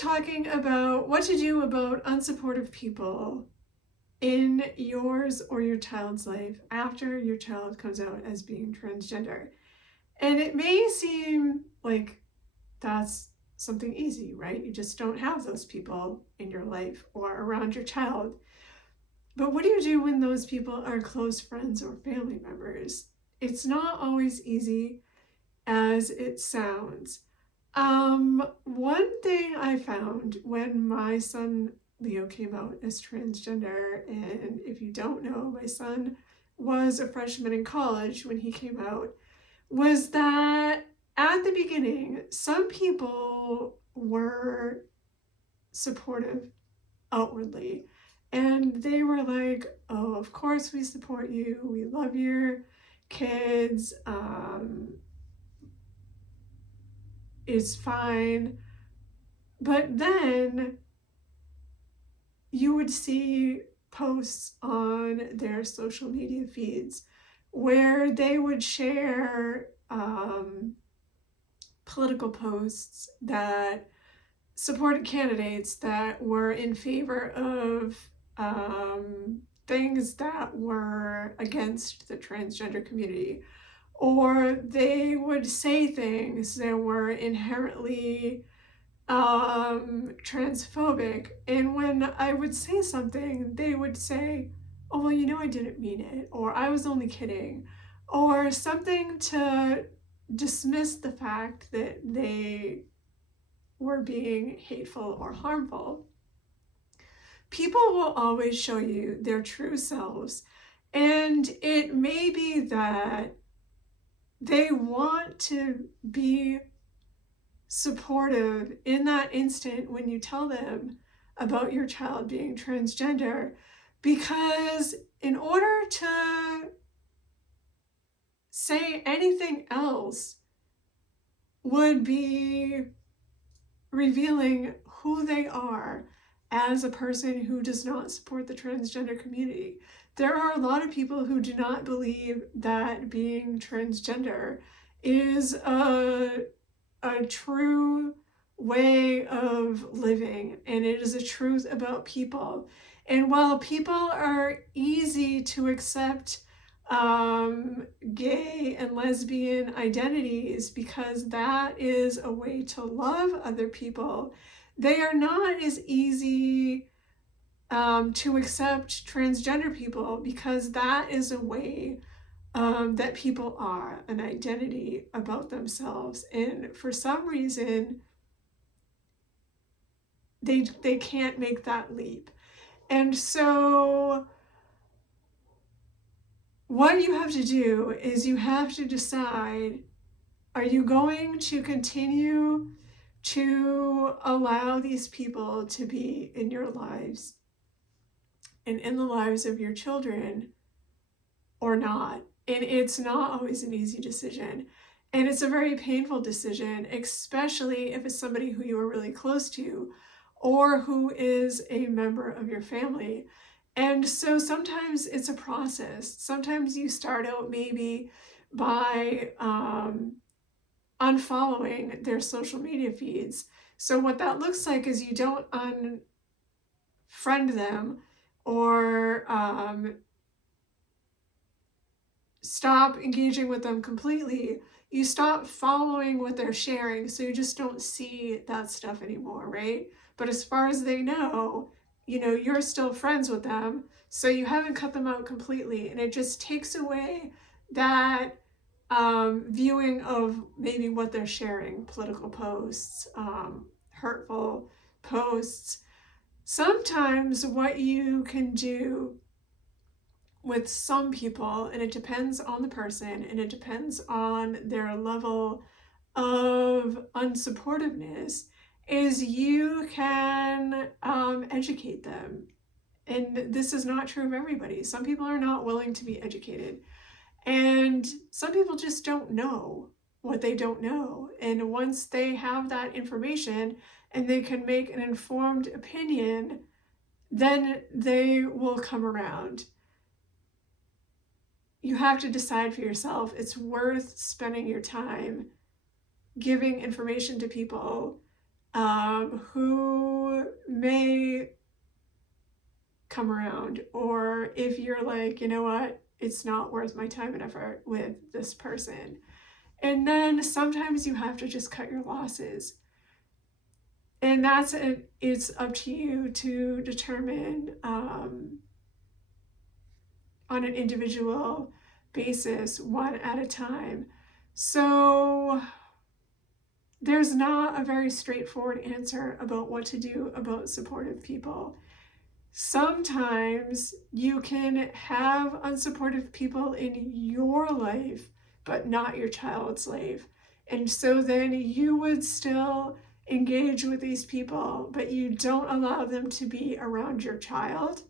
talking about what to do about unsupportive people in yours or your child's life after your child comes out as being transgender. And it may seem like that's something easy, right? You just don't have those people in your life or around your child. But what do you do when those people are close friends or family members? It's not always easy as it sounds. One thing I found when my son Leo came out as transgender, and if you don't know, my son was a freshman in college when he came out, was that at the beginning, some people were supportive outwardly. And they were like, oh, of course we support you. We love your kids. It's fine. But then you would see posts on their social media feeds where they would share political posts that supported candidates that were in favor of things that were against the transgender community, or they would say things that were inherently transphobic. And when I would say something, they would say, oh, well, you know, I didn't mean it, or I was only kidding, or something to dismiss the fact that they were being hateful or harmful. People will always show you their true selves, and it may be that they want to be supportive in that instant when you tell them about your child being transgender, because in order to say anything else would be revealing who they are as a person who does not support the transgender community. There are a lot of people who do not believe that being transgender is a true way of living, and it is a truth about people. And while people are easy to accept gay and lesbian identities because that is a way to love other people, they are not as easy to accept transgender people because that is a way that people are, an identity about themselves. And for some reason, they can't make that leap. And so what you have to do is you have to decide, are you going to continue to allow these people to be in your lives and in the lives of your children or not? And it's not always an easy decision. And it's a very painful decision, especially if it's somebody who you are really close to or who is a member of your family. And so sometimes it's a process. Sometimes you start out maybe by unfollowing their social media feeds. So what that looks like is you don't unfriend them or stop engaging with them completely. You stop following what they're sharing, so you just don't see that stuff anymore, right? But as far as they know, you know, you're still friends with them, so you haven't cut them out completely, and it just takes away that viewing of maybe what they're sharing, political posts, hurtful posts. Sometimes what you can do with some people, and it depends on the person and it depends on their level of unsupportiveness, is you can educate them. And this is not true of everybody. Some people are not willing to be educated. And some people just don't know what they don't know. And once they have that information and they can make an informed opinion, then they will come around. You have to decide for yourself. It's worth spending your time giving information to people who may come around, or if you're like, you know what, it's not worth my time and effort with this person. And then sometimes you have to just cut your losses. And that's it. It's up to you to determine on an individual basis, one at a time. So there's not a very straightforward answer about what to do about supportive people. Sometimes you can have unsupportive people in your life, but not your child's life. And so then you would still engage with these people, but you don't allow them to be around your child,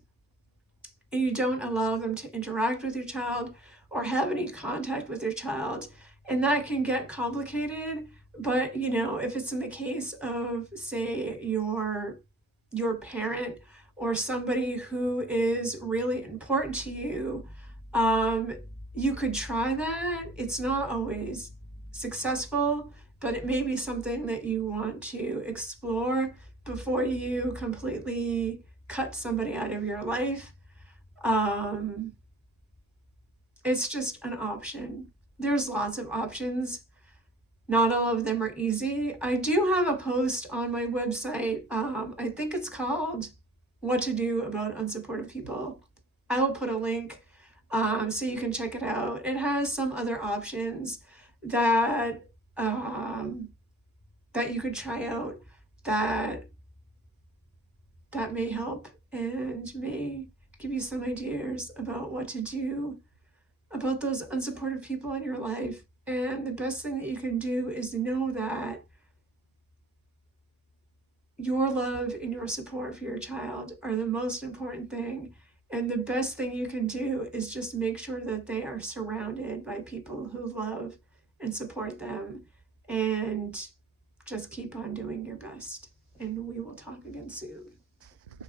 and you don't allow them to interact with your child or have any contact with your child. And that can get complicated. But, you know, if it's in the case of, say, your parent or somebody who is really important to you, you could try that. It's not always successful, but it may be something that you want to explore before you completely cut somebody out of your life. It's just an option. There's lots of options. Not all of them are easy. I do have a post on my website. I think it's called What to Do About Unsupportive People. I will put a link so you can check it out. It has some other options that that you could try out that may help and may give you some ideas about what to do about those unsupportive people in your life. And the best thing that you can do is know that your love and your support for your child are the most important thing. And the best thing you can do is just make sure that they are surrounded by people who love and support them, and just keep on doing your best. And we will talk again soon.